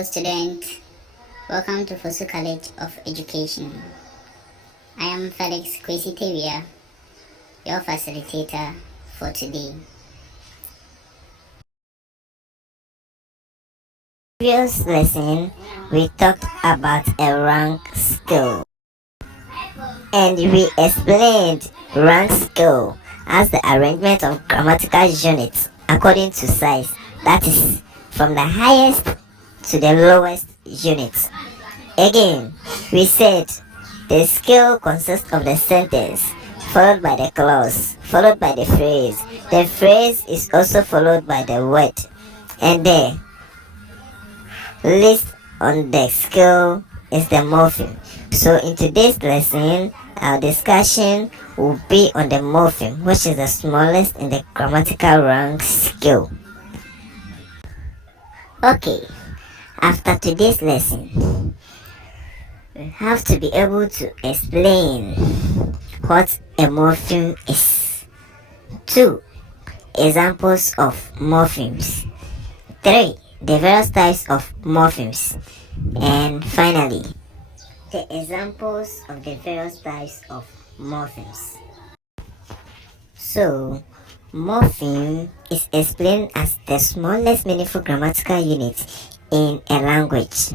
Hello students, welcome to Fosu College of Education. I am Felix Kwesi Tawiah, your facilitator for today. Previous lesson, we talked about a rank scale and we explained rank scale as the arrangement of grammatical units according to size, that is, from the highest to the lowest unit. Again, we said the scale consists of the sentence followed by the clause, followed by the phrase. The phrase is also followed by the word, and the list on the scale is the morpheme. So in today's lesson, our discussion will be on the morpheme, which is the smallest in the grammatical rank scale. Okay, after today's lesson, we have to be able to explain what a morpheme is. 2. Examples of morphemes. 3. The various types of morphemes. And finally, the examples of the various types of morphemes. So, morpheme is explained as the smallest meaningful grammatical unit in a language.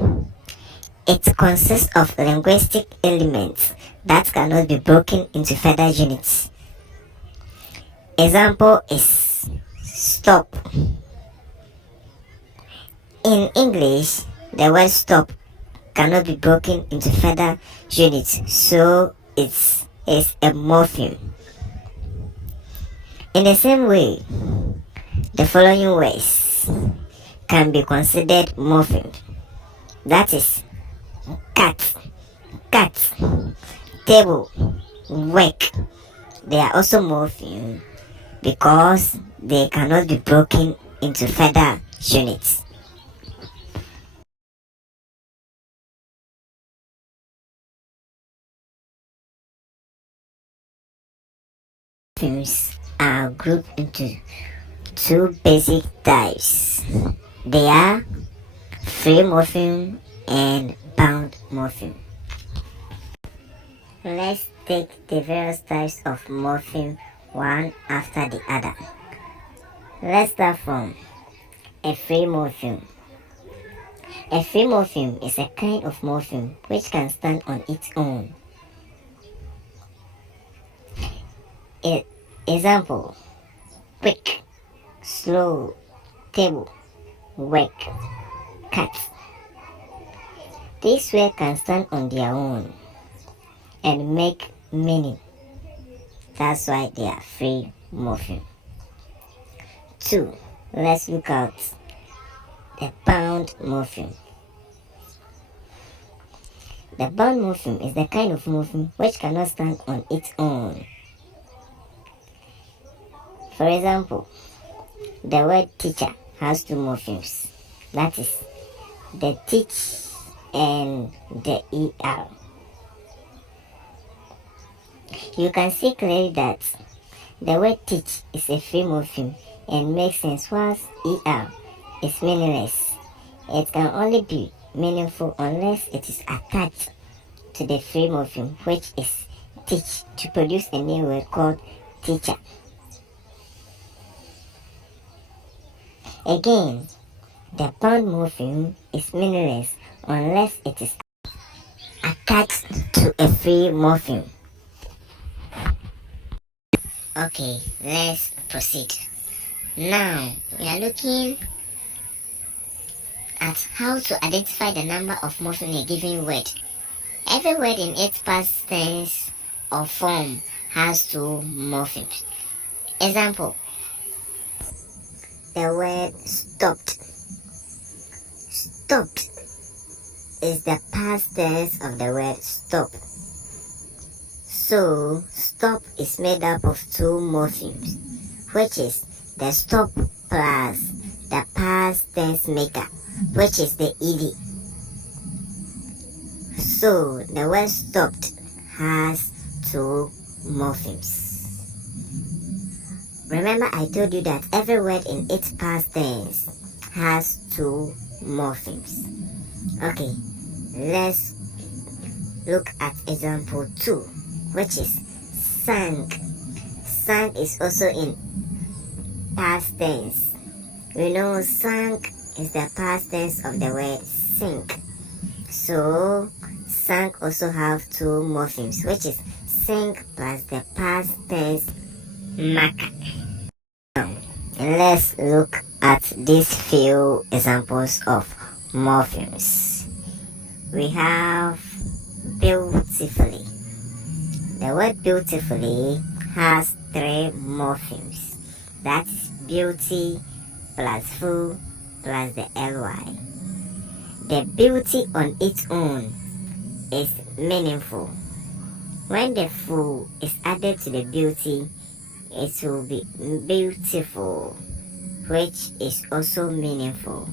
It consists of linguistic elements that cannot be broken into further units. Example is stop. In English, the word stop cannot be broken into further units, so it is a morpheme. In the same way, the following words can be considered morphemes. That is, cat, table, work. They are also morphemes because they cannot be broken into further units. Morphemes are grouped into two basic types. They are free morpheme and bound morpheme. Let's take the various types of morpheme one after the other. Let's start from a free morpheme. A free morpheme is a kind of morpheme which can stand on its own. Example: quick, slow, table, work, cat. These words can stand on their own and make meaning. That's why they are free morpheme. 2. Let's look at the bound morpheme. The bound morpheme is the kind of morpheme which cannot stand on its own. For example, the word teacher has two morphemes. That is, the teach and the er. You can see clearly that the word teach is a free morpheme and makes sense, whilst er is meaningless. It can only be meaningful unless it is attached to the free morpheme, which is teach, to produce a new word called teacher. Again, the bound morpheme is meaningless unless it is attached to a free morpheme. Okay, let's proceed. Now, we are looking at how to identify the number of morphemes in a given word. Every word in its past tense or form has two morphemes. Example: the word stopped. Stopped is the past tense of the word stop. So, stop is made up of two morphemes, which is the stop plus the past tense maker, which is the ed. So, the word stopped has two morphemes. Remember, I told you that every word in its past tense has two morphemes. Okay, let's look at example 2, which is sang. Sang is also in past tense. We know sang is the past tense of the word sink. So sang also have two morphemes, which is sing plus the past tense marker. Now, let's look at these few examples of morphemes. We have beautifully. The word beautifully has three morphemes. That is beauty plus full plus the ly. The beauty on its own is meaningful. When the full is added to the beauty, it will be beautiful, which is also meaningful,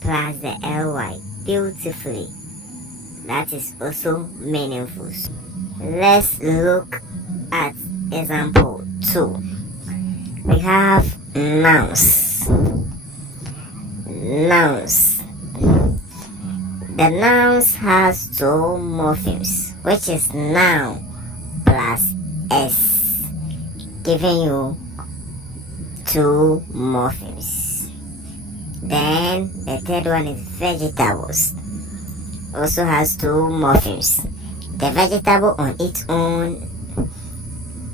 plus the ly, beautifully, that is also meaningful. Let's look at example 2. We have nouns. Nouns. The nouns has two morphemes, which is noun plus s, giving you two morphemes. Then the third one is vegetables, also has two morphemes. The vegetable on its own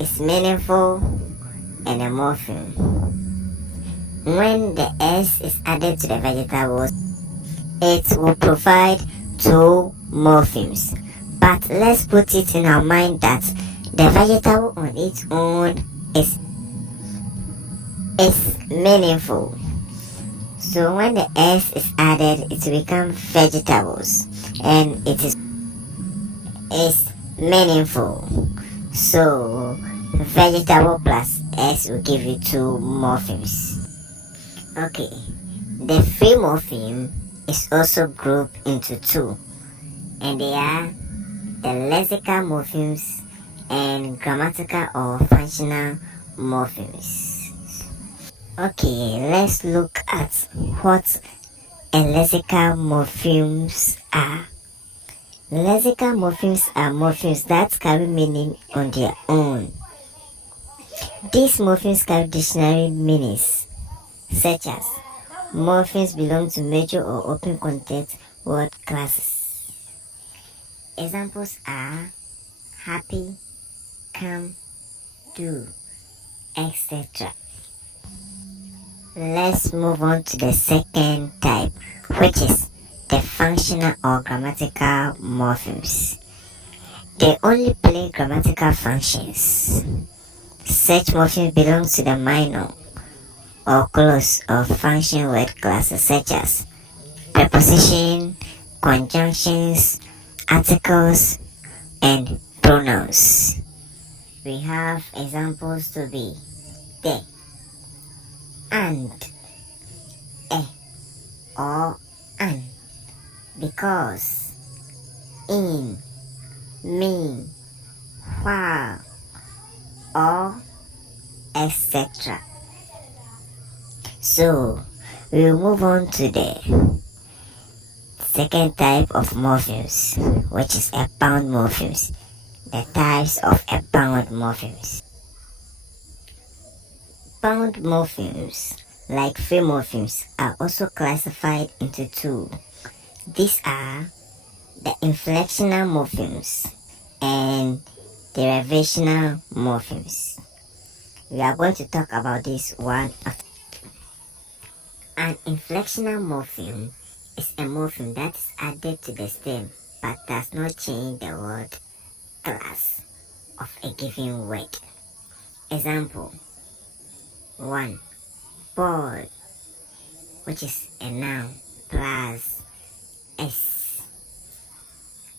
is meaningful and a morpheme. When the s is added to the vegetables, it will provide two morphemes. But let's put it in our mind that the vegetable on its own is meaningful. So when the s is added, it will become vegetables, and it is meaningful. So vegetable plus s will give you two morphemes. Okay, the free morpheme is also grouped into two, and they are the lexical morphemes and grammatical or functional morphemes. Okay, let's look at what a lexical morphemes are. Lexical morphemes are morphemes that carry meaning on their own. These morphemes carry dictionary meanings, such as morphemes belong to major or open context word classes. Examples are happy, calm, do, etc. Let's move on to the second type, which is the functional or grammatical morphemes. They only play grammatical functions. Such morphemes belong to the minor or close or function word classes, such as preposition, conjunctions, articles, and pronouns. We have examples to be the, and, or an, because, in, mean, while, or etc. So we will move on to the second type of morphemes, which is abound morphemes. The types of abound morphemes. Bound morphemes, like free morphemes, are also classified into two. These are the inflectional morphemes and derivational morphemes. We are going to talk about this one after. An inflectional morpheme is a morpheme that is added to the stem but does not change the word class of a given word. Example 1. Boy, which is a noun, plus s,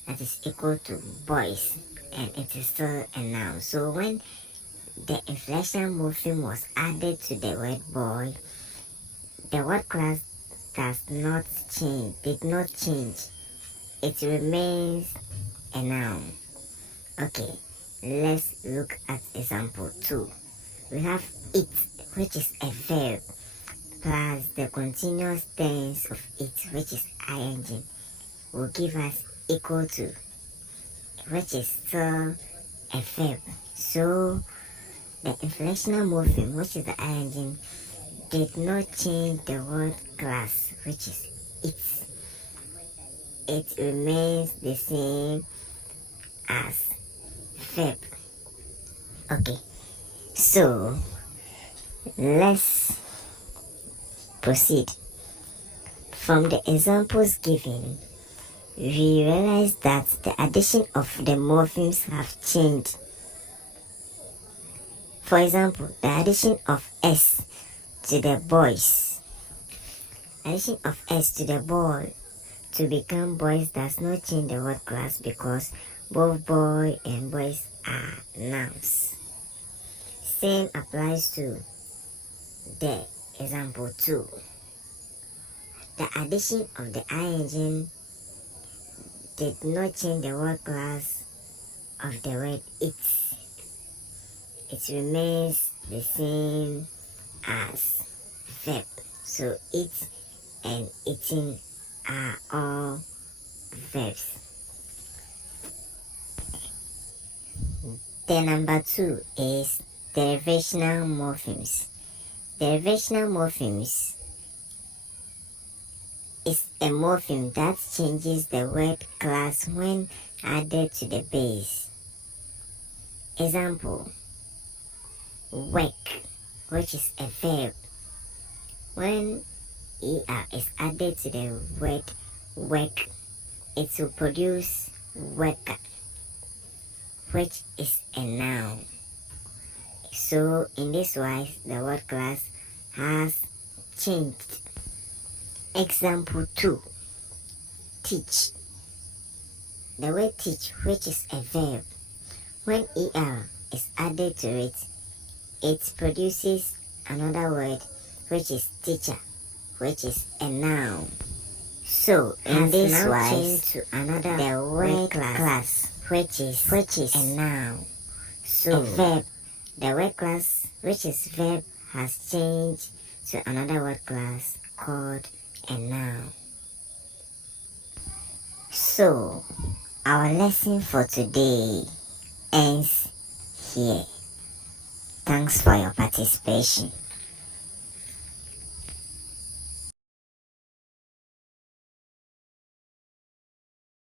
that is equal to boys, and it is still a noun. So when the inflection morpheme was added to the word boy, the word class did not change. It remains a noun. Okay, let's look at example 2. We have it, which is a verb, plus the continuous tense of it, which is ing, will give us equal to, which is still a verb. So the inflectional morpheme, which is the ing, did not change the word class, which is it. It remains the same as verb. Okay, so let's proceed. From the examples given, we realize that the addition of the morphemes have changed. For example, the addition of s to the boys. Addition of s to the boy to become boys does not change the word class because both boy and boys are nouns. Same applies to the example 2. The addition of the ing did not change the word class of the word it. It remains the same as verb. So it and eating are all verbs. The number 2 is derivational morphemes. Derivational morphemes is a morpheme that changes the word class when added to the base. Example, work, which is a verb. When er is added to the word work, it will produce worker, which is a noun. So in this wise, the word class has changed. Example 2, teach. The word teach, which is a verb, when er is added to it, it produces another word, which is teacher, which is a noun. So in this wise, to another the word class, which is a noun. So a verb, the word class, which is verb, has changed to another word class called a noun. So our lesson for today ends here. Thanks for your participation.